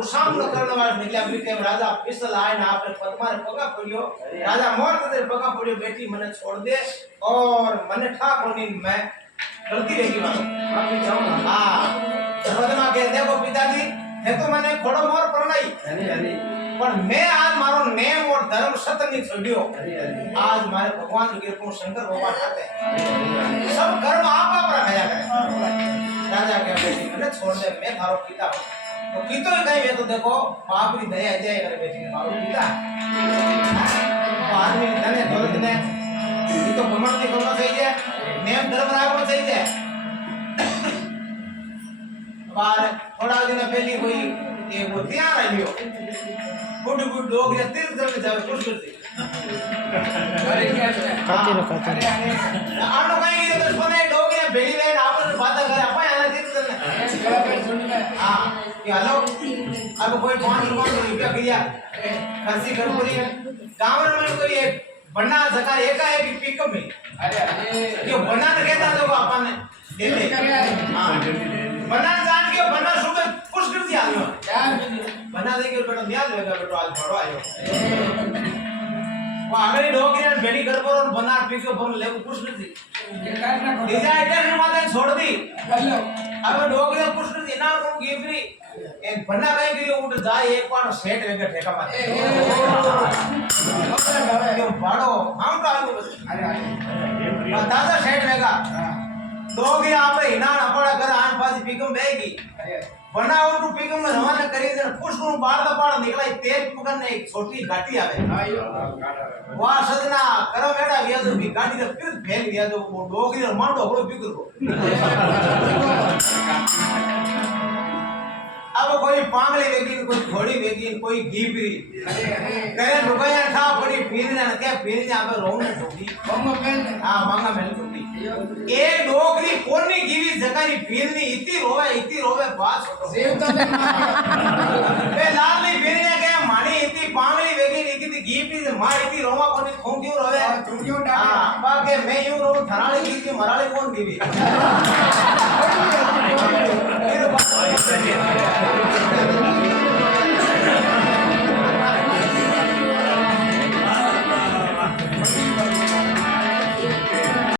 को सामनो करने वाले निकला बीते राजा फिसल आए ना आपने पद्मा रे पगा पड़ियो राजा मोर तेरे पगा पड़ियो बेटी मने छोड़ दे और मने ठाकुर नी मैं गलती रहेगी मारो आप जाओ हां पद्मा के देखो पिताजी है तो मने खोड़ो मोर परणाई अरे पर मैं आज मारो नेम और धर्म सत्य नहीं छोड़ियो आज मारे भगवान के को शंकर भगवान आते सब कर्म आप रखाया करे राजा के बेटी मने छोड़ दे मैं थारो पिता हूं तो कीतो ही कहीं तो देखो बाप री दया जाए करे बेटी ने मारो पिता आदमी धने दौलत ने ये तो घमंड नहीं करना चाहिए नेम धर्म राखना चाहिए बार थोड़ा दिन पहले कोई ये वो तैयार आइयो गुड गुड लोग या तीर्थ करने जावे कुछ करते अरे क्या खाते आनो कहीं की तो सोने लोग या बेली ले आपस में बातें करे अपन आना तीर्थ करने हां ये हेलो अब कोई 5 रुपया किया खर्ची कर पूरी गांव में कोई एक बन्ना जका एक है कि पिकअप में अरे ये बन्ना तो कहता देखो अपन ने दे दे हां बन्ना जान के बन्ना सुबह खुश कर दिया क्या बना देंगे बेटा ध्यान देगा बेटा आज पढ़ो आयो वो आगे डोगरी ने बेटी कर पर और बना पिको पर ले कुछ नहीं डिजाइनर ने माते छोड़ दी अब डोगरी कुछ नहीं ना को गिफ्री एक बना कहीं के लिए उठ जाए एक बार सेट वेगा ठेका मारे क्यों बड़ो हम का अरे दादा सेट वेगा डोगरी आप हिना अपड़ा कर आन पास पिकम बेगी बना और को पिकम में रवाना करी दे पुष्प को बाहर दा पाड़ निकला तेल पकड़ने एक छोटी घाटी आवे वाह सजना करो बेटा ये तो भी गाड़ी रे फिर फेल गया तो वो डोगरी और मांडो बड़ो बिगर को अब कोई पांगली वेगी कोई घोड़ी वेगी कोई घीपरी करे रुकया था बड़ी पीरने न के पीरने आवे रोंग ठोकी बंगा मेल हां बंगा मेल ठोकी ए डोगरी कोनी गीवी जकानी पीरनी इती रोवे बात छोटो देवता ने बे लालनी पीरने के मानी इती पांगली वेगी इती घीपरी मां इती रोवा कोनी ठोंक्यो रोवे ठोंक्यो डा हां बाके मैं यूं रो थराली की मराली कौन गीवी